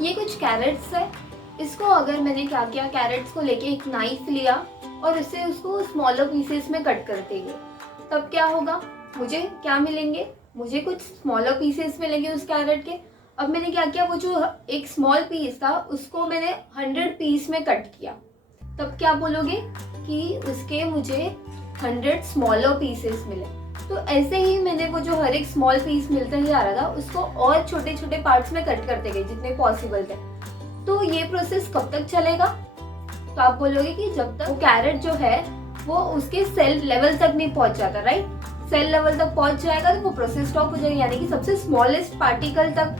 ये कुछ कैरेट्स है। इसको अगर मैंने क्या किया, कैरेट्स को लेके एक नाइफ लिया और इससे उसको स्मॉलर पीसेस में कट कर देंगे, तब क्या होगा, मुझे क्या मिलेंगे, मुझे कुछ स्मॉलर पीसेस मिलेंगे उस कैरेट के। अब मैंने क्या किया, वो जो एक स्मॉल पीस था उसको मैंने 100 पीस में कट किया, तब क्या बोलोगे कि उसके मुझे 100 स्मॉलर पीसेस मिले। तो ऐसे ही मैंने वो जो हर एक स्मॉल पीस मिलता ही जा रहा था उसको और छोटे छोटे पार्ट्स में कट करते गए जितने पॉसिबल थे। तो ये प्रोसेस कब तक चलेगा, तो आप बोलोगे कि जब तक वो कैरेट जो है वो उसके सेल लेवल तक नहीं पहुंच जाता, राइट। सेल लेवल तक पहुंच जाएगा तो वो प्रोसेस स्टॉप हो जाएगी, यानी कि सबसे स्मॉलेस्ट पार्टिकल तक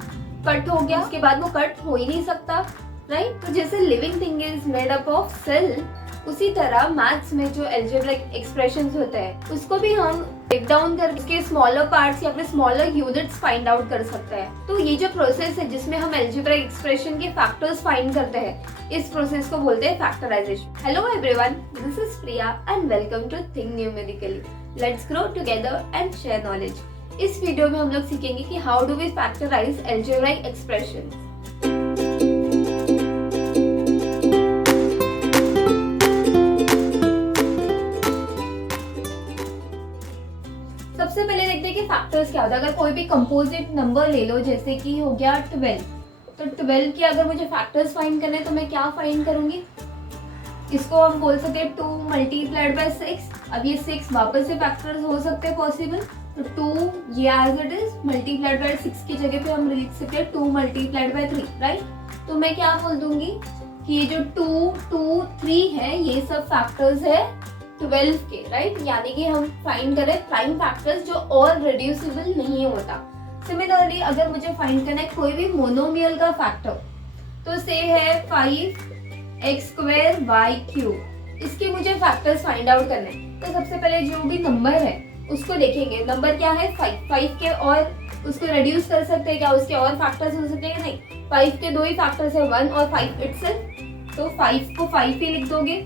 कट हो गया, उसके बाद वो कट हो ही नहीं सकता, राइट। तो जैसे living thing is made up of cell, उसी तरह मैथ्स में जो अलजेब्रिक एक्सप्रेशंस होते हैं उसको भी हम ब्रेक डाउन करके उसके स्मॉलर पार्ट्स या फिर स्मॉलर यूनिट्स फाइंड आउट कर सकते हैं। तो ये जो प्रोसेस है जिसमें हम अलजेब्रिक एक्सप्रेशन के फैक्टर्स फाइंड करते हैं, इस प्रोसेस को बोलते हैं factorisation. Hello everyone, this is Priya and welcome to think numerically. Let's grow together and share knowledge. इस वीडियो में हम लोग सीखेंगे कि how do we factorise algebraic expressions. सबसे पहले देखते हैं कि फैक्टर्स क्या होता है। अगर कोई भी कंपोजिट नंबर ले लो, जैसे कि हो गया 12, तो 12 के अगर मुझे फैक्टर्स फाइंड करने तो मैं क्या फाइंड करूंगी, इसको हम बोल सकते हैं 2 मल्टीप्लाइड बाय 6। अब ये 6 वापस से फैक्टर्स हो सकते हैं पॉसिबल, तो 2 ये as it is multiplied by 6 की जगह पे हम लिख सकते हैं 2 मल्टीप्लाइड बाय 3, राइट। तो मैं क्या बोल दूंगी कि ये जो 2, 2, 3 है ये सब फैक्टर्स है 12 के, राइट। यानी कि हम फाइंड करें प्राइम फैक्टर्स जो और रिड्यूसिबल नहीं होता। सिमिलरली अगर मुझे फाइंड करना है कोई भी मोनोमियल का फैक्टर, तो से है 5x² y³, इसके मुझे फैक्टर्स फाइंड आउट करने हैं। तो सबसे पहले जो भी नंबर है उसको देखेंगे। नंबर क्या है 5 के, और उसको रिड्यूस कर सकते हैं क्या, उसके और फैक्टर्स हो सकते हैं, नहीं। 5 के 2 ही फैक्टर्स है, 1 और 5 इटसेल्फ, तो 5 को 5 ही लिख दोगे,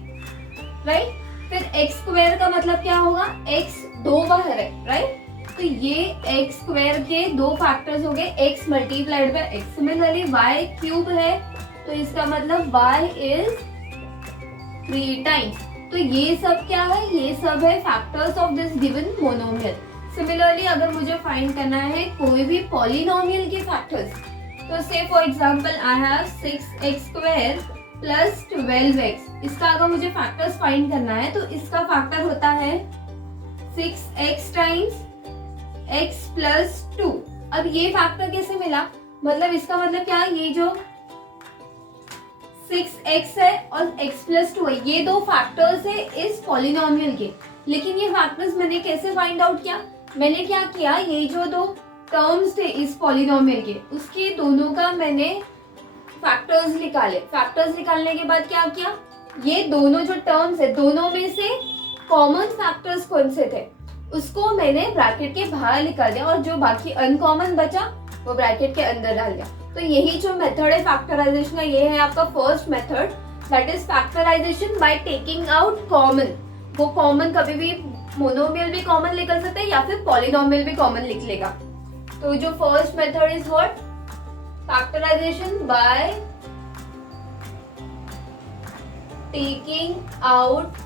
राइट। फिर x² का मतलब क्या होगा, x 2 बाहर है, राइट। तो ये x² के 2 फैक्टर्स हो गए, x multiplied by x। Similarly y³ है, तो इसका मतलब y इज 3 टाइम्स। तो ये सब क्या है, ये सब है factors of this given monomial. Similarly अगर मुझे फाइंड करना है कोई भी पॉलिनोमियल के फैक्टर्स, तो से for example I have 6x² plus 12x, इसका अगर मुझे फैक्टर्स फाइंड करना है तो इसका फैक्टर होता है 6x टाइम्स x प्लस 2। अब ये फैक्टर कैसे मिला, मतलब इसका मतलब क्या है, ये जो 6x है और x प्लस 2 है, ये दो फैक्टर्स है इस पॉलिनोमियल के। लेकिन ये फैक्टर्स मैंने कैसे फाइंड आउट किया, मैंने क्या किया, ये जो दो टर्म्स थे इस पॉलिनोमियल के, उसके दोनों का मैंने फैक्टर्स निकाले। फैक्टर्स निकालने के बाद क्या किया, ये दोनों जो टर्म्स है दोनों में से कॉमन फैक्टर्स कौन से थे उसको मैंने ब्रैकेट के बाहर निकाल दिया, और जो बाकी अनकॉमन बचा वो ब्रैकेट के अंदर डाल दिया। तो यही जो मेथड है फैक्टराइजेशन का, ये है आपका first method, that is factorisation by taking out common. वो कॉमन कभी भी मोनोमियल भी कॉमन निकल सकता है या फिर पॉलिनोमियल भी कॉमन लिख लेगा। तो जो first method is what, factorization by taking out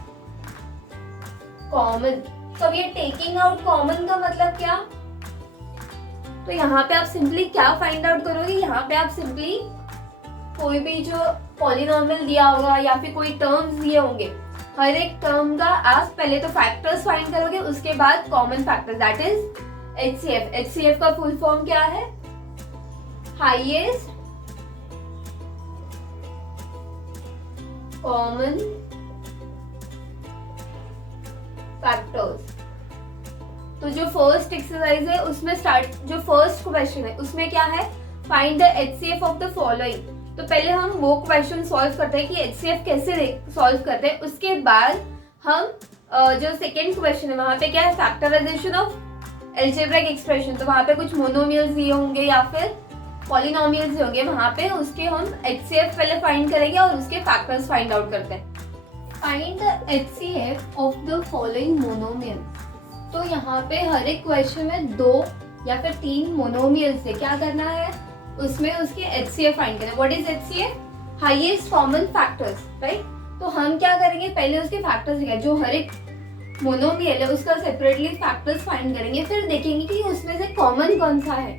common। तो ये taking out common का मतलब क्या, तो यहाँ पे आप सिंपली क्या फाइंड आउट करोगे, यहाँ पे आप सिंपली कोई भी जो पॉलिनोमियल दिया होगा या फिर कोई टर्म्स दिए होंगे, हर एक टर्म का आप पहले तो फैक्टर्स फाइंड करोगे, उसके बाद common factors, that is HCF। HCF का फुल फॉर्म क्या है, हाईएस्ट कॉमन फैक्टर्स। तो जो फर्स्ट एक्सरसाइज है उसमें जो फर्स्ट क्वेश्चन है उसमें क्या है, find the HCF of the following. तो पहले हम वो क्वेश्चन सॉल्व करते हैं कि HCF कैसे सॉल्व करते हैं, उसके बाद हम जो सेकेंड क्वेश्चन है वहां पे क्या है, फैक्टराइजेशन ऑफ अलजेब्रिक एक्सप्रेशन। तो वहां पे कुछ मोनोमियल्स दिए होंगे या फिर पॉलिनोमियल्स होंगे, वहां पे उसके हम HCF पहले फाइंड करेंगे और उसके फैक्टर्स फाइंड आउट करते हैं। Find the HCF of the following monomial. तो यहाँ पे हर एक क्वेश्चन में 2 या फिर 3 मोनोमियल से क्या करना है, उसमें उसके HCF फाइंड करें। What is HCF? Highest common factors, right. तो हम क्या करेंगे, पहले उसके फैक्टर्स लिखेंगे, जो हर एक मोनोमियल है उसका सेपरेटली फैक्टर्स फाइंड करेंगे, फिर देखेंगे कि उसमें से कॉमन कौन सा है,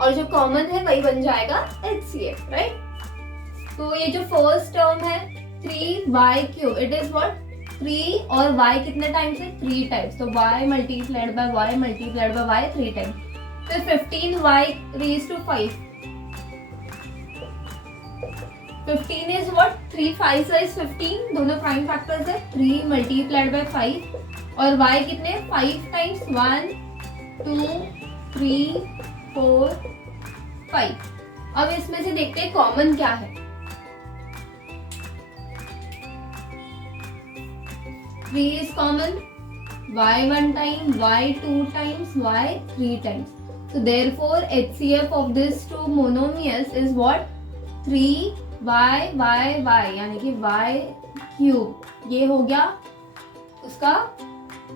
और जो कॉमन है वही बन जाएगा HCF, राइट। तो ये जो फर्स्ट टर्म है 3y3, इट इज व्हाट 3, और y कितने टाइम्स है 3 टाइम्स, तो y multiplied by y multiplied by y 3 times. फिर 15y raise to 5, 15 is what 3 5 is 15, दोनों प्राइम फैक्टर्स है, 3 मल्टीप्लाइड बाय 5, और y कितने 5 टाइम्स 1 2 3 4 5। अब इसमें से देखते हैं कॉमन क्या है। 3 is common, y 1 time, y 2 times, y 3 times. So therefore HCF of these two monomials is what 3y, यानी कि y क्यूब, ये हो गया उसका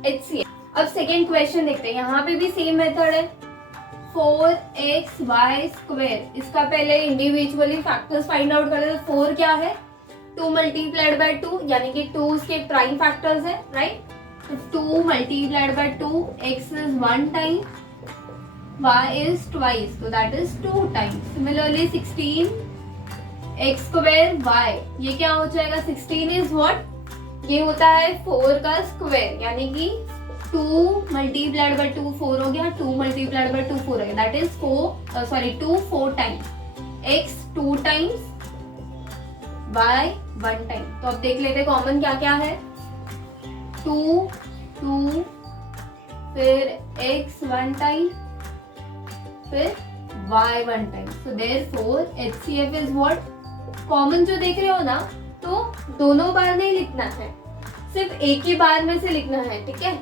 HCF। अब सेकेंड क्वेश्चन देखते हैं, यहाँ पे भी सेम मेथड है, 4xy स्क्वायर, इसका पहले इंडिविजुअली फैक्टर्स फाइंड आउट करते हैं। 4 क्या है 2 मल्टीप्लाइड बाय 2, यानी कि 2 उसके प्राइम फैक्टर्स है, राइट। तो 2 multiplied bye 2, x is 1 time, y is twice, so that is 2 times. Similarly 16 x square y, ये क्या हो जाएगा 16 is what, ये होता है 4 का स्क्वायर, यानी कि 2 मल्टीप्लाइड बाय 2 4 हो गया, 2 मल्टीप्लाइड बाय 2 4 हो गया, that is 2 4 times, x 2 times, y 1 time. तो अब देख लेते कॉमन क्या क्या है, 2 2, फिर x 1 टाइम, फिर y 1 time. So therefore HCF is what, common जो देख रहे हो ना, तो दोनों बार नहीं लिखना है, सिर्फ एक ही बार में से लिखना है, ठीक है।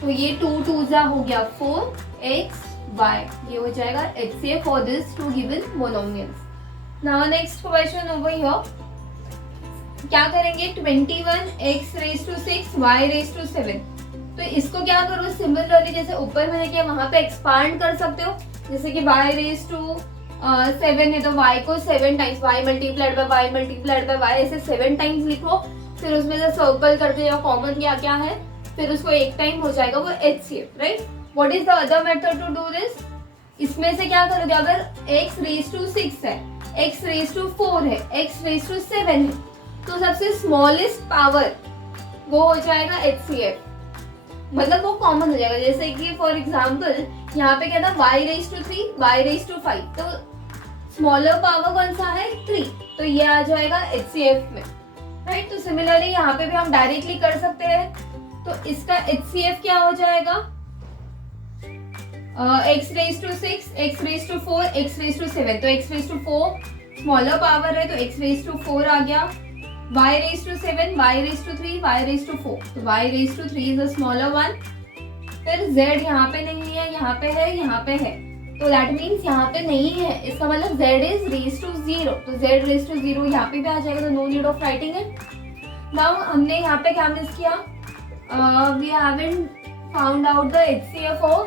तो ये 2 2 जा हो गया 4xy, ये हो जाएगा HCF for this two given monomials. Now next question over here, क्या करेंगे 21x raise to 6 y raise to 7। तो इसको क्या करो, सिमिलरली जैसे ऊपर मैंने किया वहां पे एक्सपांड कर सकते हो, जैसे कि y रेज टू 7 है तो y को 7 times, y multiplied by y multiplied by y, ऐसे 7 टाइम्स लिखो, फिर उसमें से सर्कल करते जाओ कॉमन क्या क्या है, फिर उसको एक टाइम हो जाएगा वो HCF, right. What is the other method to do this, इसमें से क्या करोगे, अगर x रेज टू 6 है, x रेज टू 4 है, x रेज टू 7 है, तो सबसे स्मॉलेस्ट पावर वो हो जाएगा HCF, मतलब वो कॉमन हो जाएगा। जैसे कि फॉर एग्जाम्पल यहाँ पे क्या था y raise to 3, y raise to 5, तो स्मॉलर पावर कौन सा है 3, तो ये आ जाएगा HCF में, राइट। तो सिमिलरली यहाँ पे भी हम डायरेक्टली कर सकते हैं, तो इसका HCF क्या हो जाएगा, x raise to 6, x raise to 4, x raise to 7, तो x raise to 4 smaller power है, तो x रेज टू 4 आ गया, y raised to 7, y raised to 3, y raised to 4, तो y raised to 3 is a smaller one। फिर z यहाँ पे नहीं है, यहाँ पे है, यहाँ पे है, तो that means यहाँ पे नहीं है, इसका मतलब z is raised to 0, तो z raised to 0 यहाँ पे भी आ जाएगा, तो no need of writing it। Now हमने यहाँ पे क्या मिस किया, we haven't found out the HCF of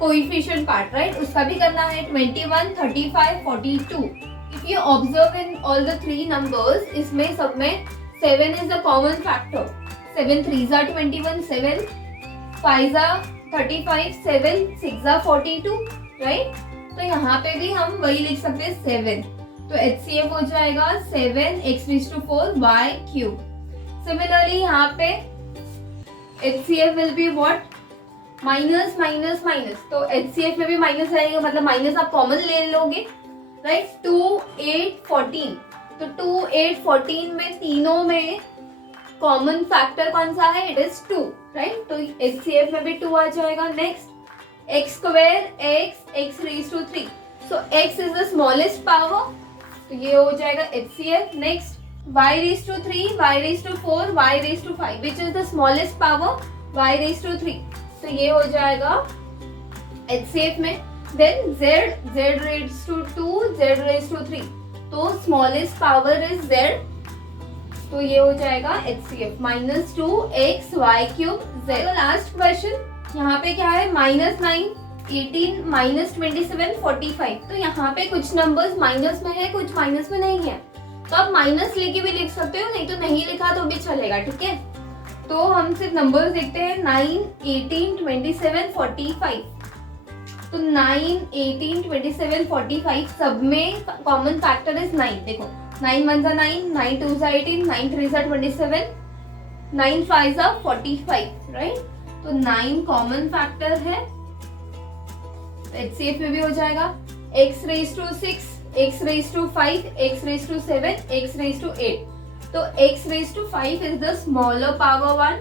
coefficient part, right, उसका भी करना है, 21 35 42। If you observe in all the three numbers, इसमें सब में 7 is a common factor, 7 3s are 21, 7 5s are 35, 7 6s are 42, right। तो यहाँ पे भी हम वही लिख सकते हैं 7, तो HCF हो जाएगा 7x raised to 4 y cube। Similarly यहाँ पे HCF will be what, minus minus minus, तो HCF में भी माइनस आएगा, मतलब माइनस आप कॉमन ले लोगे, राइट। 2 8 14, तो 2 8 14 में तीनों में कॉमन फैक्टर कौन सा है, इट इज 2, राइट। तो HCF में भी 2 आ जाएगा। Next x square x raise to 3, so x is the smallest power, तो ये हो जाएगा HCF। Next y raise to 3, y raise to 4, y raise to 5, which is the smallest power, y raise to 3, तो ये हो जाएगा HCF में। Then z raised to 2, z raised to 3, तो स्मॉलेस्ट पावर इज z, तो ये हो जाएगा HCF -2 x y cube z। Last question यहाँ पे क्या है, -9 18 माइनस 27 45। तो यहाँ पे कुछ नंबर्स माइनस में है, कुछ माइनस में नहीं है, तो आप माइनस लेके भी लिख सकते हो, नहीं तो नहीं लिखा तो भी चलेगा, ठीक है। तो हम सिर्फ नंबर्स देखते हैं, 9, 18, 27, 45। तो 9, 18, 27, 45 सब में कॉमन फैक्टर इज 9। देखो 9 1 जा 9, 9 2 जा 18, 9 3 जा 27, 9 5 जा 45, राइट। तो 9 कॉमन फैक्टर है, HCF में भी हो जाएगा। x raised to 6, x raised to 5, x raised to 7, x raised to 8। तो x raised to 5 is the smaller power one।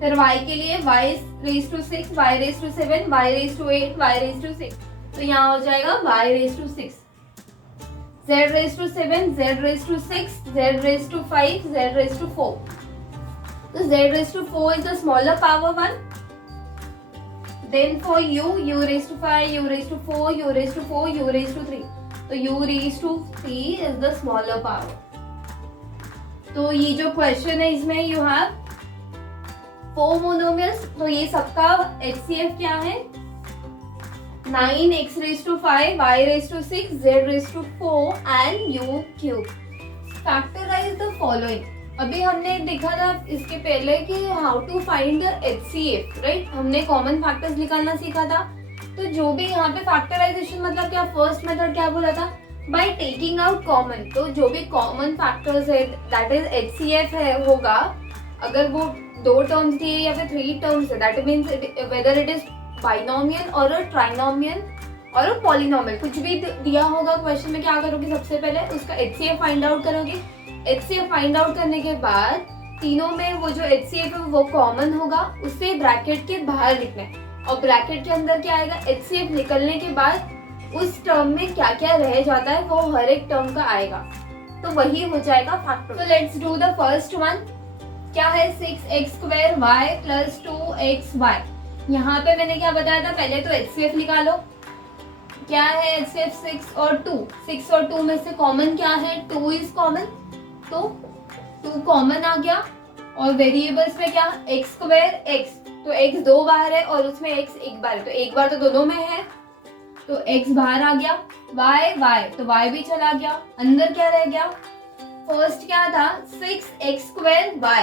फिर y के लिए y raised to 6, y raised to 7, y raised to 8, y raised to 6। तो यहाँ हो जाएगा y raised to 6। z raised to 7, z raised to 6, z raised to 5, z raised to 4। तो z raised to 4 is the smaller power one। Then for u raised to 5, u raised to 4, u raised to 4, u raised to 3। तो u raised to 3 is the smaller power। तो ये जो question है इसमें you have 4 monomials. तो ये सबका HCF क्या है, 9x raised to 5, y raised to 6, z raised to 4 and u cube। Factorize the following। अभी हमने देखा था इसके पहले कि how to find the HCF, right. हमने कॉमन फैक्टर्स निकालना सीखा था। तो जो भी यहाँ पे फैक्टराइजेशन मतलब क्या, फर्स्ट मेथड क्या बोला था, बाय टेकिंग आउट कॉमन। तो जो भी कॉमन फैक्टर्स है दैट इज HCF है होगा, अगर वो 2 टर्म्स दिए या फिर 3 टर्म्स है, that means whether it is binomial और अ ट्राइनोमियल और अ पॉलिनोमियल, कुछ भी दिया होगा क्वेश्चन में, क्या करोगे सबसे पहले उसका HCF फाइंड आउट करोगे। HCF फाइंड आउट करने के बाद तीनों में वो जो HCF है वो कॉमन होगा, उसे ब्रैकेट के बाहर लिखना है और ब्रैकेट के अंदर क्या आएगा, HCF निकलने के बाद उस टर्म में क्या क्या रह जाता है वो हर एक टर्म का आएगा, तो वही हो जाएगा फैक्टर। तो let's do the first one. क्या है, 6x² y प्लस 2xy। यहाँ पे मैंने क्या बताया था, पहले तो HCF निकालो। क्या है HCF, 6 और 2। 6 और 2 में से कॉमन क्या है, 2 इज कॉमन, तो 2 कॉमन आ गया। और वेरिएबल्स में क्या, x² x, तो x 2 बार है और उसमें x 1 बार है, तो 1 बार तो दोनों में है, तो x बाहर आ गया। y तो y भी चला गया, अंदर क्या रह गया, फर्स्ट क्या था 6x² y,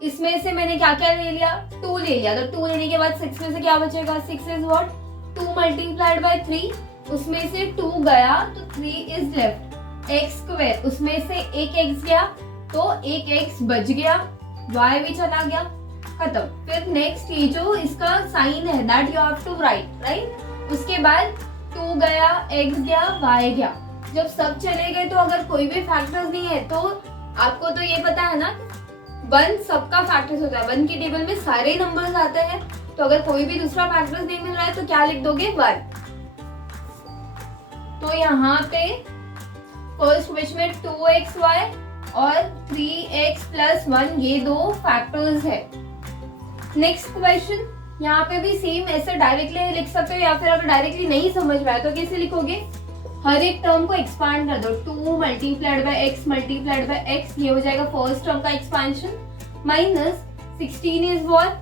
इसमें से मैंने क्या क्या ले लिया, 2 ले लिया। तो 2 लेने के बाद 6 में से क्या बचेगा, 6 इज व्हाट, 2 मल्टीप्लाइड बाय 3, उसमें से 2 गया तो 3 इज लेफ्ट। x², उसमें से एक x गया तो एक x बच गया, y भी चला गया, खत्म। फिर नेक्स्ट ये जो इसका साइन है that you have to write, right. उसके बाद 2 गया, x गया, y गया। जब सब चले गए तो अगर कोई भी फैक्टर्स नहीं है तो आपको तो ये पता है ना 1 सबका फैक्टर्स होता है, 1 की टेबल में सारे नंबर्स आते हैं, तो अगर कोई भी दूसरा फैक्टर्स नहीं मिल रहा है तो क्या लिख दोगे, 1। तो यहाँ पे फर्स्ट क्वेश्चन में 2xy और 3x प्लस 1 ये 2 फैक्टर्स है। नेक्स्ट क्वेश्चन, यहाँ पे भी सेम ऐसे डायरेक्टली लिख सकते हो या फिर अगर डायरेक्टली नहीं समझ में आया तो कैसे लिखोगे, हर एक टर्म को एक्सपांड कर दो, 2 multiplied by x multiplied by x, ये हो जाएगा फर्स्ट टर्म का expansion, minus 16 is what,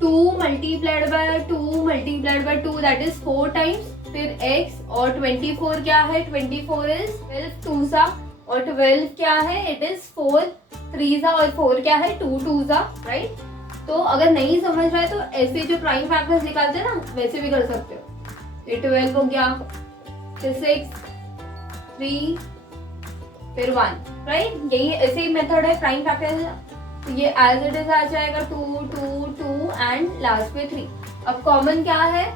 2 multiplied bye 2 that is 4 times, फिर x और 24 क्या है, 24 इज 12 2 सा, और 12 क्या है, इट इज 4 3 सा, और 4 क्या है, 2 2 सा, राइट। तो अगर नहीं समझ रहा है तो ऐसे जो प्राइम फैक्टर्स निकालते हैं ना वैसे भी कर सकते हो। ये 12 हो गया, फिर 6 3 फिर 1, राइट। यही ऐसे ही मेथड है प्राइम फैक्टर्स। तो ये एज इट इज आ जाएगा 2 2 2 एंड लास्ट में 3। अब कॉमन क्या है,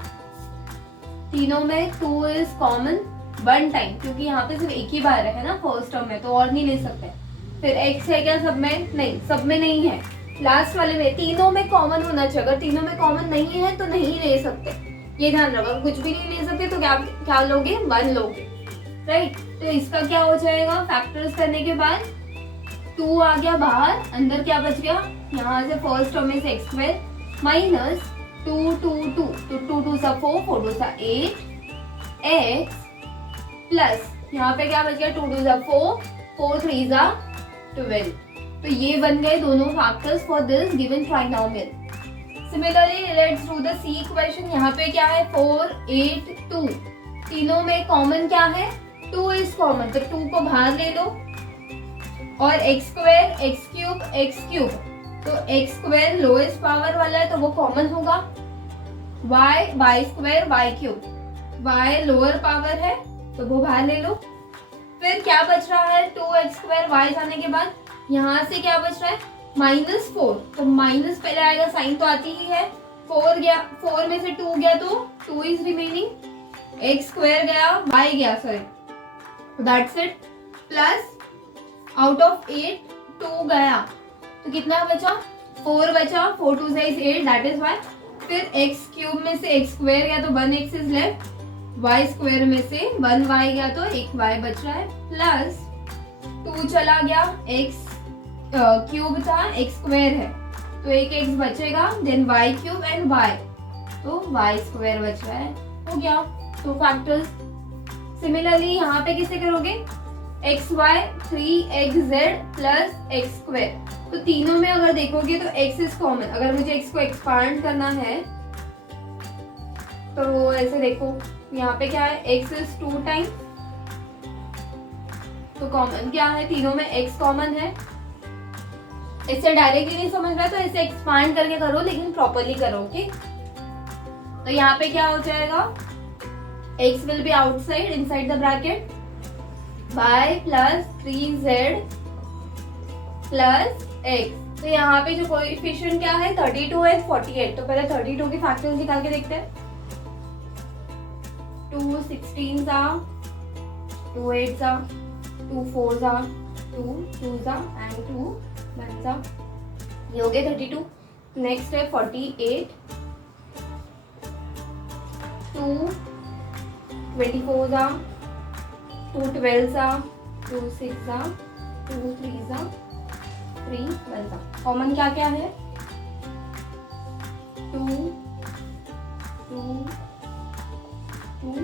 तीनों में 2 इज कॉमन 1 टाइम, क्योंकि यहाँ पे सिर्फ एक ही बार है ना फर्स्ट टर्म में, तो और नहीं ले सकते। फिर x है क्या सब में, नहीं सब में नहीं है, लास्ट वाले में तीनों में कॉमन होना चाहिए, अगर तीनों में कॉमन नहीं है तो नहीं ले सकते, ये ध्यान रखो। कुछ भी नहीं ले सकते तो क्या लोगे, 1 लोगे, राइट। तो इसका क्या हो जाएगा, फैक्टर्स करने के बाद 2 आ गया बाहर, अंदर क्या बच गया, यहाँ से फर्स्ट टर्म में से x² माइनस 2 2 2, तो 2 2 सा 4 4 2 सा 8 x प्लस यहाँ पे क्या बच गया, 2 2 सा 4 4 3 सा 12। तो ये बन गए दोनों factors for this given trinomial. Similarly let's do the C equation. यहाँ पे क्या है 4 8 2, तीनों में कॉमन क्या है 2 इज कॉमन, तो 2 को बाहर ले लो और x स्क्वायर x क्यूब, तो x स्क्वायर लोएस्ट पावर वाला है तो वो कॉमन होगा, y square y cube, y lower power है तो वो बाहर ले लो। फिर क्या बच रहा है 2x स्क्वायर y जाने के बाद यहाँ से क्या बच रहा है -4, तो माइनस पहले आएगा, साइन तो आती ही है, 4 गया, 4 में से 2 गया तो 2 इज रिमेनिंग, x स्क्वायर गया y गया, sorry that's it, plus out of 8 2 गया तो कितना बचा 4 बचा, 4 2 इज 8, दैट इज y। फिर x क्यूब में से x स्क्वायर गया तो 1x is left, y square में से 1y गया तो 1y बच रहा है, प्लस 2 चला गया, x क्यूब था x स्क्वायर है तो एक x बचेगा, then y cube and y, तो y स्क्वायर बच रहा है, हो गया 2 फैक्टर्स। सिमिलरली यहाँ पे किसे करोगे xy 3xz plus x square, तो तीनों में अगर देखोगे तो x इज कॉमन, अगर मुझे x को एक्सपांड करना है तो ऐसे देखो यहाँ पे क्या है x इज 2 टाइम, तो कॉमन क्या है तीनों में x कॉमन है। इससे डायरेक्टली नहीं समझ रहा तो इसे एक्सपांड करके करो, लेकिन प्रॉपरली करो, ओके। तो यहाँ पे क्या हो जाएगा x will be outside inside the bracket, y plus 3z plus x, तो यहाँ पे जो कोएफिशिएंट क्या है 32 है 48, तो पहले 32 के फैक्टर्स निकाल के देखते हैं। 2 16 सा, 2 8 सा, 2 4 सा, 2 2 सा एंड 2 1 सा, ये हो गए 32। नेक्स्ट है 48, 2 24 सा, 2 12 सा, 2 6 सा, 2 3 सा, 3 1 सा। कॉमन क्या क्या है 2 2 2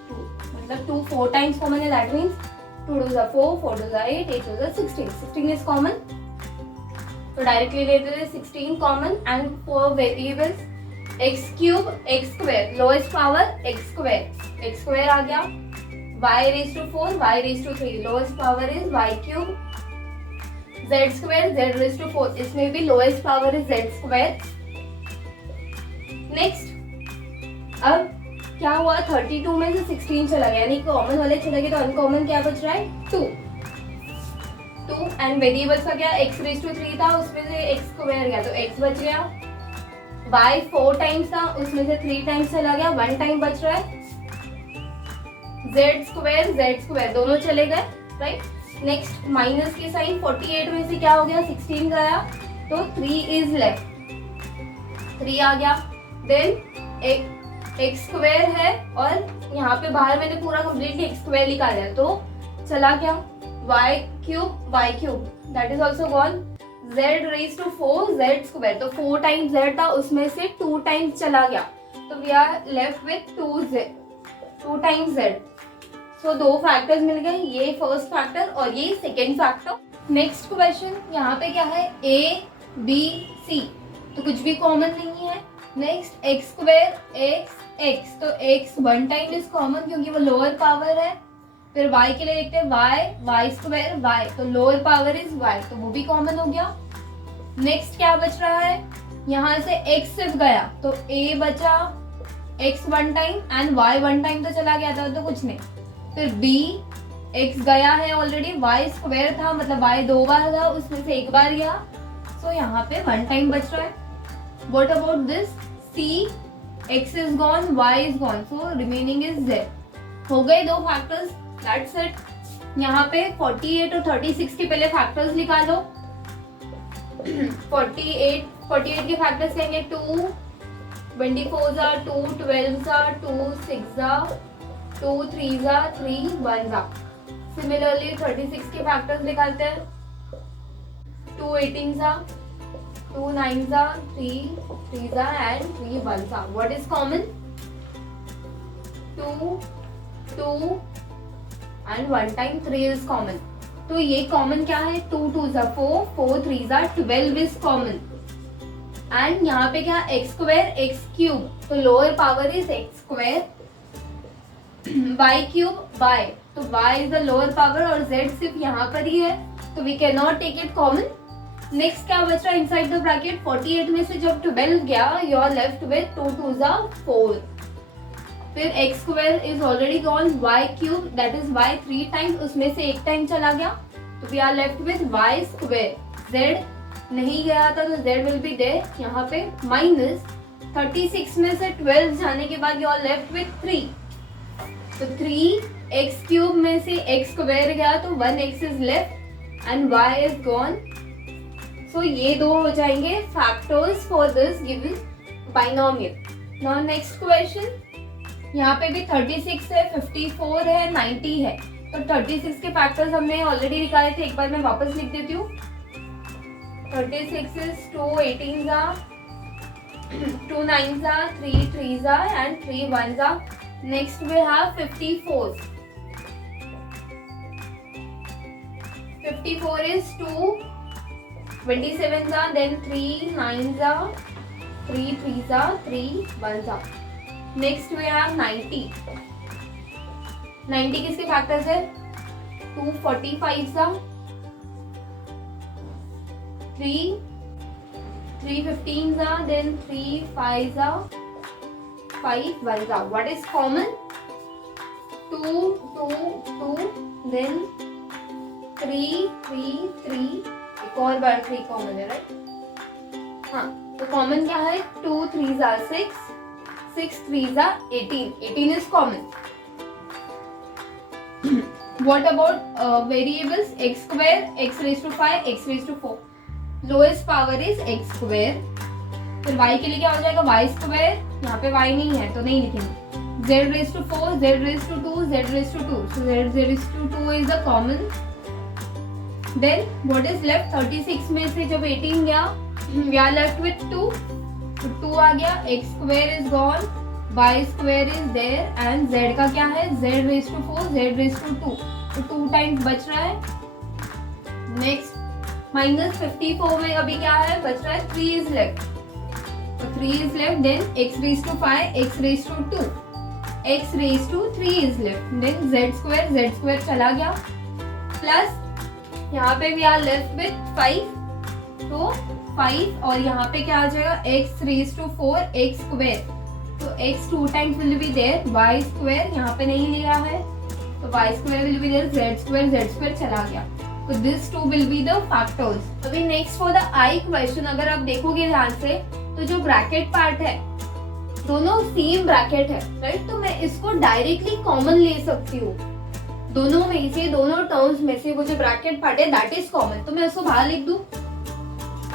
2, मतलब 2 4 टाइम्स कॉमन है, दैट मीन्स 2 2 सा 4, 4 2 सा 8, 8 2 सा 16, 16 इज कॉमन, तो डायरेक्टली लेते हैं 16 common and 4 variables x cube x square lowest power x square आ गया, y raise to 4 y raise to 3 lowest power is y cube, z square z raise to 4 इसमें भी lowest power is z square. Next अब क्या हुआ 32 में से 16 चला गया, यानी कॉमन वाले चले गए, तो अनकॉमन क्या बच रहा है 2 एंड वेरिएबल्स का क्या x रेज टू 3 था, उसमें से x स्क्वायर गया तो x बच गया, y 4 टाइम्स था उसमें से 3 टाइम्स चला गया 1 टाइम बच रहा है, z स्क्वायर दोनों चले गए, राइट। नेक्स्ट माइनस के साइन 48 में से क्या हो गया 16 गया तो 3 इज लेफ्ट, 3 आ गया, देन x स्क्वायर है और यहाँ पे बाहर मैंने पूरा कंप्लीटली x स्क्वायर निकाला है तो चला क्या y cube that is also gone, z raise to 4 z square, तो 4 टाइम्स z था उसमें से 2 टाइम्स चला गया तो we are left with 2 times z, so 2 factors मिल गए, ये फर्स्ट फैक्टर और ये सेकेंड फैक्टर। नेक्स्ट क्वेश्चन यहाँ पे क्या है a b c, तो कुछ भी कॉमन नहीं है। नेक्स्ट x स्क्वायर x, तो x 1 टाइम इज कॉमन क्योंकि वो लोअर पावर है। फिर y के लिए देखते हैं y स्क्वायर y, तो लोअर पावर इज y, तो वो भी कॉमन हो गया। नेक्स्ट क्या बच रहा है यहाँ से x सिर्फ गया तो a बचा x 1 time and y 1 time तो चला गया था तो कुछ नहीं, फिर b x गया है ऑलरेडी, y स्क्वायर था मतलब y 2 बार था उसमें से 1 बार गया, सो यहाँ पे 1 टाइम बच रहा है। What about this c, x is gone y is gone, so remaining is z। हो गए 2 फैक्टर्स, दैट्स इट। यहाँ पे 48 और 36 के पहले फैक्टर्स निकालो। 48 के फैक्टर्स कहेंगे 2 24 सा, 2 12 सा, 2 6 सा, 2 3 सा, 3 1 सा। सिमिलरली 36 के फैक्टर्स निकालते हैं 2 18 सा, 2 9 सा, 3 सा एंड 3 1 सा। What is common 2 and 1 time 3 is common, तो ये कॉमन क्या है 2 2 सा 4, 4 3 सा 12 इज कॉमन। एंड यहाँ पे क्या एक्स स्क्वायर एक्स क्यूब, तो lower power is x square, y cube y, तो y is the lower power और z सिर्फ यहाँ पर ही है, तो we can not take it common. Next क्या बच रहा है इनसाइड द ब्रैकेट, 48 में से जब 12 गया यू आर लेफ्ट विद 2 2 4, फिर x square is already gone, y cube that is y 3 times, उसमें से एक टाइम चला गया, तो we are left with y square, z नहीं गया था तो z विल बी देयर यहाँ पे, माइनस 36 में से 12 जाने के बाद यू आर लेफ्ट विद 3, तो 3 एक्स क्यूब में से एक्स स्क्वायर गया तो 1x is left and y is gone. So ये दो हो जाएंगे factors for this given binomial. Now next question, यहाँ पे भी 36 है, 54 है, 90 है, तो 36 के फैक्टर्स हमने ऑलरेडी निकाले थे, एक बार मैं वापस लिख देती हूँ। 36 is 2 18s are, 2 9s are, 3 3s are and 3 1s are. Next we have 54. 54 is 2 27s are, then 3 9s are, 3 3s are, 3 1s are. Next we have 90. 90 किसके फैक्टर्स है, 2 45s are, 3 15s are, then 3 5s are, 5 1s are. What is common? 2 2 2, then 3 3 3, एक और बार 3 common है right, हाँ तो common क्या है, 2 3s are 6, 6 3s are 18, 18 is common. What about variables, x square, x raised to 5, x raised to 4, lowest power is x square, फिर y के लिए क्या हो जाएगा y स्क्वायर, यहाँ पे y नहीं है तो नहीं लिखेंगे, z raise to 4, z raise to 2, z raise to 2, so z raise to 2 is the common. Then what is left, 36 में से जब 18 गया वी आर लेफ्ट विथ 2, तो 2 आ गया, x square is gone, y square is there and z का क्या है, z raise to 4, z raise to 2, तो 2 टाइम्स बच रहा है। नेक्स्ट माइनस 54 में अभी क्या है बच रहा है, 3 इज लेफ्ट, तो 3 is left, then x raise to 5, x raise to 2, x raise to 3 is left, then z square चला गया, प्लस यहाँ पे भी आर लेफ्ट विथ 5, तो 5 और यहाँ पे क्या आ जाएगा, x raise to 4 x square, तो x 2 times will be there, y square यहाँ पे नहीं लिया है तो y square will be there, z square चला गया, तो this two will be the factors. अभी next for the I question, अगर आप देखोगे ध्यान से तो जो ब्रैकेट पार्ट है दोनों सेम ब्रैकेट है राइट, तो मैं इसको डायरेक्टली कॉमन ले सकती हूँ, दोनों में से, दोनों टर्म्स में से वो जो ब्रैकेट पार्ट है दैट इज कॉमन, तो मैं उसको बाहर लिख दूँ,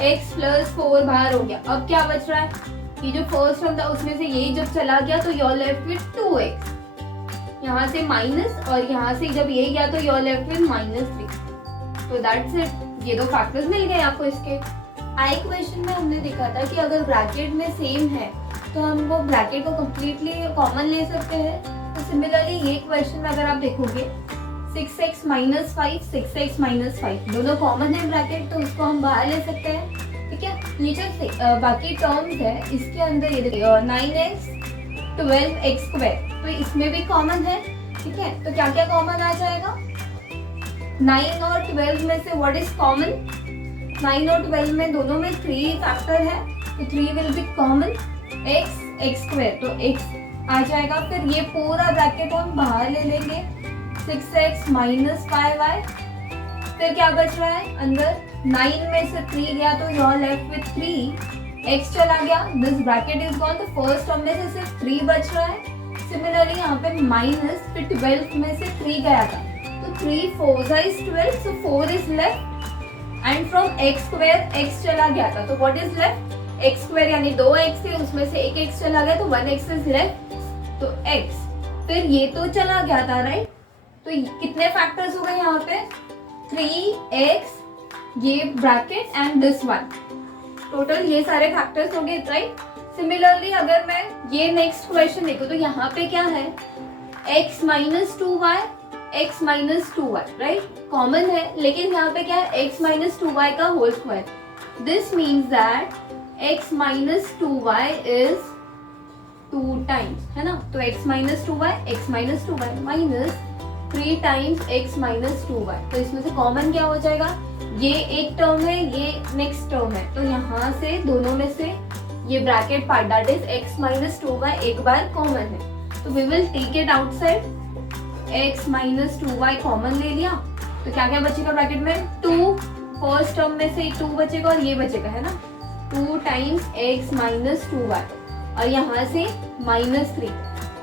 x प्लस 4 बाहर हो गया। अब क्या बच रहा है, ये जो फर्स्ट टर्म था उसमें से यही जब चला गया तो you are left with 2x, यहाँ से माइनस और यहाँ से जब यही गया तो यू आर लेफ्ट विथ -3, तो दैट्स इट, ये दो फैक्टर्स मिल गए आपको इसके। आई क्वेश्चन में हमने देखा था कि अगर ब्रैकेट में सेम है तो हम वो ब्रैकेट को कम्प्लीटली कॉमन ले सकते हैं, तो सिमिलरली ये क्वेश्चन में अगर आप देखोगे 6x माइनस 5, 6x माइनस 5 दोनों कॉमन है ब्रैकेट, तो उसको हम बाहर ले सकते हैं, ठीक है। ये जो बाकी टर्म्स है इसके अंदर ये देखिए 9x 12x स्क्वायर, तो इसमें भी कॉमन है, ठीक है, तो क्या क्या कॉमन आ जाएगा, 9 और 12 में से व्हाट इज कॉमन, 9 और 12 में दोनों में 3 फैक्टर है, तो 3 will be common, x square तो x आ जाएगा, फिर ये पूरा ब्रैकेट हम बाहर ले लेंगे, 6x माइनस 5y, फिर क्या बच रहा है अंदर, 9 में से 3 गया तो you are left with 3, x चला गया, दिस ब्रैकेट इज गॉन, तो फर्स्ट टर्म में से सिर्फ 3 बच रहा है, सिमिलरली यहाँ पे माइनस, फिर 12 में से 3 गया था, तो 3 4 is 12, so 4 is left, and from x square x चला गया था, तो what is left, x square यानी 2x थे उसमें से एक x चला गया तो 1x is left, तो x, फिर ये तो चला गया था राइट, तो कितने फैक्टर्स हो गए यहाँ पे, 3x, ये bracket and this one, total ये सारे फैक्टर्स हो गए राइट। सिमिलरली अगर मैं ये नेक्स्ट क्वेश्चन देखूं तो यहाँ पे क्या है, x minus 2y, x minus 2y right, common है, लेकिन यहाँ पे क्या है x माइनस 2y का whole square, this means that x minus 2y is 2 times, है ना। तो x minus 2y, x minus 2y minus 3 times x minus 2y। तो इसमें से कॉमन क्या हो जाएगा, ये एक टर्म है, ये नेक्स्ट टर्म है, तो यहाँ से दोनों में से ये bracket part that is x minus 2y एक बार कॉमन है, तो we will take it outside. x minus 2y common ले लिया, तो क्या क्या बचेगा ब्रैकेट में, 2 फर्स्ट टर्म में से 2 बचेगा और ये बचेगा, है ना, 2 टाइम्स x माइनस 2y और यहाँ से -3।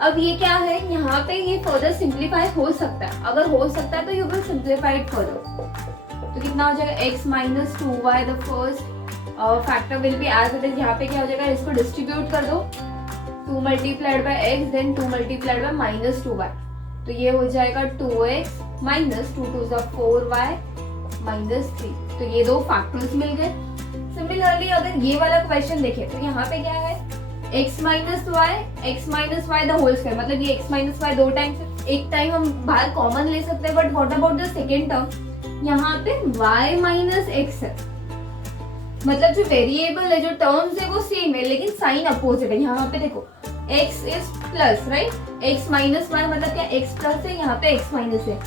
अब ये क्या है, यहाँ पे ये फर्दर सिंप्लीफाई हो सकता है, अगर हो सकता है तो you will simplify it further. तो कितना हो जाएगा, x minus 2y the first factor will be as it is. यहाँ पे क्या हो जाएगा, इसको डिस्ट्रीब्यूट कर दो, 2 multiplied by x then 2 multiplied by minus 2y, तो ये हो जाएगा 2x माइनस 2 2 4y माइनस 3। तो ये दो फैक्टर्स मिल गए। सिमिलरली अगर ये वाला क्वेश्चन देखें तो यहाँ पे क्या है, x minus y the whole square, मतलब ये x माइनस वाई 2 टाइम्स, एक टाइम हम बाहर कॉमन ले सकते हैं, but what about the second term, यहाँ पे y माइनस एक्स है, मतलब जो वेरिएबल है, जो टर्म्स है वो सेम है लेकिन साइन अपोजिट है। यहाँ पे देखो x is plus, right, x minus y मतलब क्या, x प्लस है, यहाँ पे x माइनस है,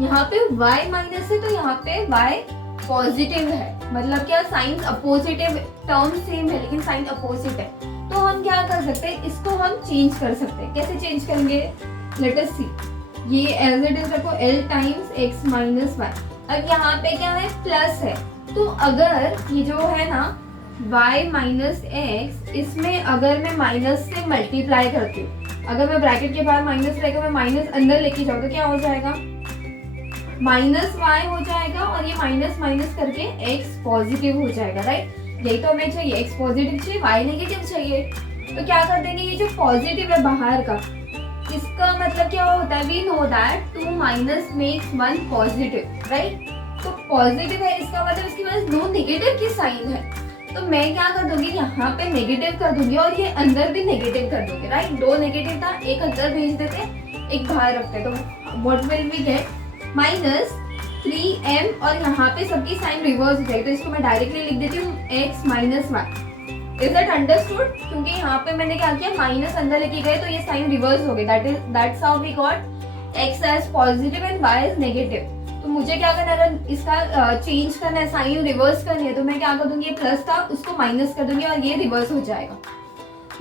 यहाँ पे y माइनस है, तो यहाँ पे y पॉजिटिव है, मतलब क्या, साइन अपोजिट है, टर्म सेम है लेकिन साइन अपोजिट है। तो हम क्या कर सकते हैं, इसको हम चेंज कर सकते हैं। कैसे चेंज करेंगे, लेट अस सी। ये एज इट इज रखो l times x minus y. अब यहाँ पे क्या है, प्लस है, तो अगर ये जो है ना y माइनस एक्स, इसमें अगर मैं माइनस से मल्टीप्लाई करती हूँ, अगर मैं ब्रैकेट के बाहर माइनस लेकर मैं माइनस अंदर लेके जाऊँ तो क्या हो जाएगा, माइनस वाई हो जाएगा और ये माइनस माइनस करके x पॉजिटिव हो जाएगा, राइट। यही तो हमें चाहिए, x पॉजिटिव चाहिए, y नेगेटिव चाहिए। तो क्या कर देंगे, ये जो पॉजिटिव है बाहर का, इसका मतलब क्या होता है, we know that 2 minus makes 1 positive, right. तो पॉजिटिव है, इसका मतलब इसके पास दो नेगेटिव की साइन है, तो मैं क्या कर दूंगी, यहाँ पे नेगेटिव कर दूंगी और ये अंदर भी नेगेटिव कर दूंगी, राइट। दो नेगेटिव था, एक अंदर भेज देते, एक बाहर रखते, तो what will we get, minus 3m और यहाँ पे सबकी साइन रिवर्स हो जाएगी, तो इसको मैं डायरेक्टली लिख देती हूँ x minus y. Is that understood, क्योंकि यहाँ पे मैंने क्या किया, माइनस अंदर लेके गए तो ये साइन रिवर्स हो गई, that's how we got x as positive and y as negative. तो मुझे क्या करना है, अगर इसका चेंज करना है, साइन रिवर्स करनी है, तो मैं क्या कर दूंगी, ये प्लस था उसको माइनस कर दूंगी और ये रिवर्स हो जाएगा,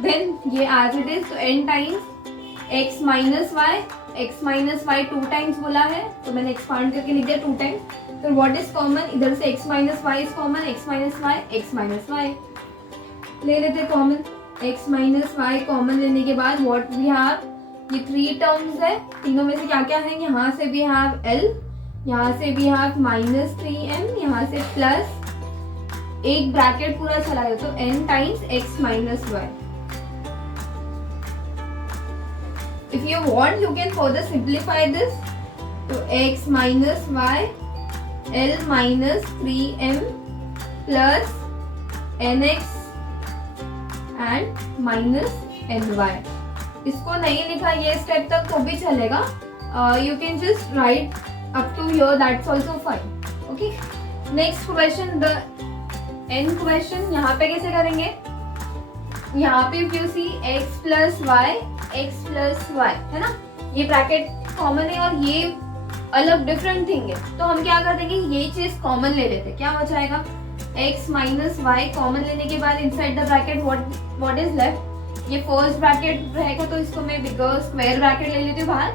देन ये एज इट इज, तो n times x minus y 2 times बोला है, तो मैंने एक्सपांड करके लिख दिया 2 टाइम्स। तो व्हाट इज कॉमन, इधर से x minus y is common, x minus y ले लेते common, x minus y common लेने के बाद व्हाट वी हैव, ये 3 टर्म्स है, तीनों में से क्या क्या है, यहाँ से वी हैव l, यहाँ से वी हैव माइनस 3m, यहाँ से प्लस एक ब्रैकेट पूरा चला है, तो n times x minus y. If you want, you can further simplify this. तो x minus y, l minus 3m plus nx and minus ny. इसको नहीं लिखा ये स्टेप तक तो भी चलेगा. You can just write up to here. That's also fine. Okay. Next question, the n question. यहाँ पे कैसे करेंगे? यहाँ पे if you see x plus y है ना, ये ब्रैकेट कॉमन है और ये अलग डिफरेंट थिंग है, तो हम क्या कर देंगे, ये चीज कॉमन ले लेते हैं, क्या हो जाएगा, x माइनस वाई कॉमन लेने के बाद inside the bracket what is left, ये फर्स्ट ब्रैकेट रहेगा तो इसको मैं बिगर स्क्वायर ब्रैकेट ले लेती हूँ बाहर,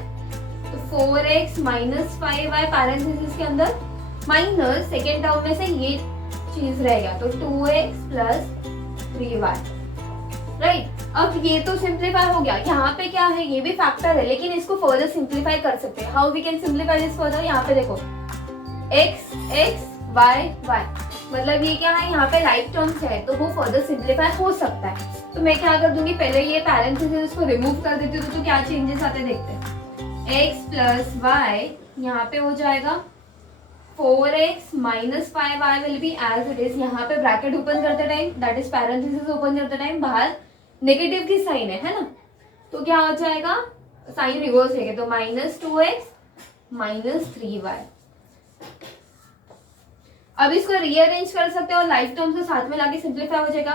तो 4x माइनस 5y पैरेंथेसिस के अंदर माइनस सेकेंड टर्म में से ये चीज रहेगा, तो 2x प्लस 3y, राइट। अब ये तो सिंप्लीफाई हो गया, यहाँ पे क्या है, ये भी फैक्टर है लेकिन इसको फर्दर सिंप्लीफाई कर सकते हैं. How we can simplify this further, यहाँ पे देखो x x y y, मतलब ये क्या है, यहाँ पे लाइक टर्म्स है तो वो फर्दर सिंप्लीफाई हो सकता है. तो मैं क्या कर दूंगी, पहले ये पैरेंथेसिस को रिमूव कर देती हूँ तो क्या चेंजेस आते देखते हैं. x प्लस वाई यहाँ पे हो जाएगा 4x minus 5y will be as it is. यहाँ पे ब्रैकेट ओपन करते time, that is parenthesis open करते टाइम बाहर नेगेटिव की साइन है ना, तो क्या हो जाएगा, साइन रिवर्स है तो माइनस 2x माइनस 3y. अब इसको रीअरेंज कर सकते हैं और लाइफ टर्म्स को साथ में लाके सिंप्लीफाई हो जाएगा.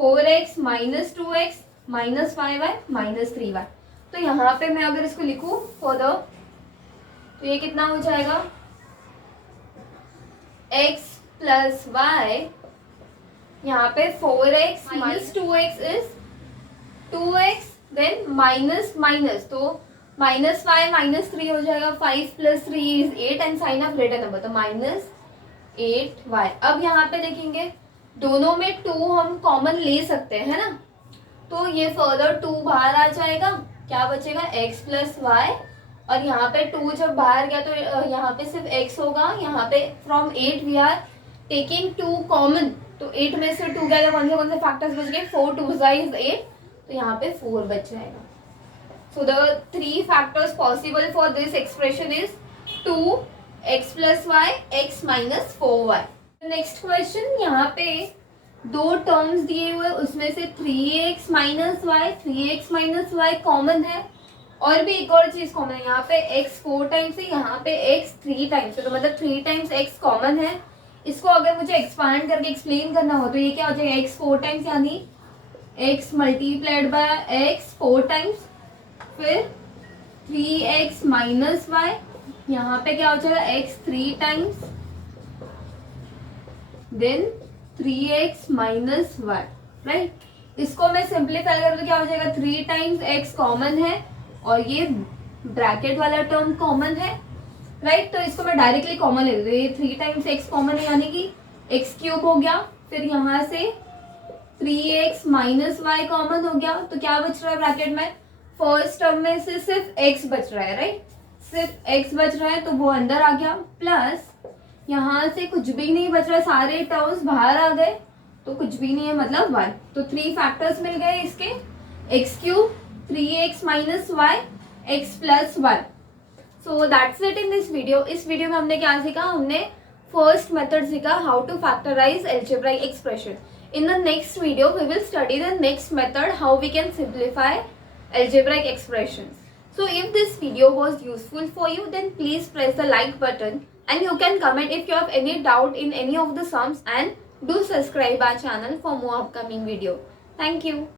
4x minus 2x minus 5y minus 3y। तो यहाँ पे मैं अगर इसको लिखूँ फर्दर तो ये कितना हो जाएगा, x प्लस y, यहाँ पे 4x minus 2x is 2x, then minus minus तो माइनस 5 माइनस 3 हो जाएगा, 5 plus 3 is 8 and sign of greater number तो माइनस 8y। अब यहाँ पे देखेंगे दोनों में 2 हम कॉमन ले सकते हैं, है ना, तो ये फर्दर 2 बाहर आ जाएगा, क्या बचेगा x प्लस वाई, और यहाँ पे 2 जब बाहर गया तो यहाँ पे सिर्फ x होगा, यहाँ पे from 8 we are taking 2 common, तो 8 में से 2 गया तो कौन से फैक्टर्स बच गए, 4 2 इज 8, तो यहाँ पे 4 बच जाएगा। So the 3 factors possible for this expression is 2 x plus y, x minus 4y। Next question, यहाँ पे 2 टर्म्स दिए हुए, उसमें से 3x minus y, 3x minus y common है, और भी एक और चीज कॉमन है, यहाँ पे x 4 टाइम्स है, यहाँ पे x 3 टाइम्स है, तो मतलब 3 टाइम्स x कॉमन है। इसको अगर मुझे एक्सपांड करके एक्सप्लेन करना हो तो ये क्या हो जाएगा, x 4 टाइम्स यानी x multiplied by x 4 times, फिर 3x माइनस वाई, यहाँ पे क्या हो जाएगा x 3 times, then 3x minus y, right. इसको मैं सिंप्लीफाई करूँ तो क्या हो जाएगा, 3 टाइम्स x कॉमन है और ये ब्रैकेट वाला टर्म कॉमन है, राइट। तो इसको मैं डायरेक्टली कॉमन ले लेती हूँ, ये 3 टाइम्स x कॉमन है यानी कि x क्यूब हो गया, फिर यहाँ से 3x माइनस वाई कॉमन हो गया, तो क्या बच रहा है ब्रैकेट में, फर्स्ट टर्म में से सिर्फ x बच रहा है, राइट, सिर्फ x बच रहा है तो वो अंदर आ गया, प्लस यहाँ से कुछ भी नहीं बच रहा है, सारे टर्म्स बाहर आ गए तो कुछ भी नहीं है मतलब 1, तो 3 फैक्टर्स मिल गए इसके, x cube, 3x minus y, x plus 1। So that's it in this video. इस वीडियो में हमने क्या सीखा, हमने फर्स्ट मेथड सीखा, how to factorize algebraic expression. In the next video we will study the next method, how we can simplify algebraic expressions. So if this video was useful for you, then please press the like button and you can comment if you have any doubt in any of the sums, and do subscribe our channel for more upcoming video. Thank you.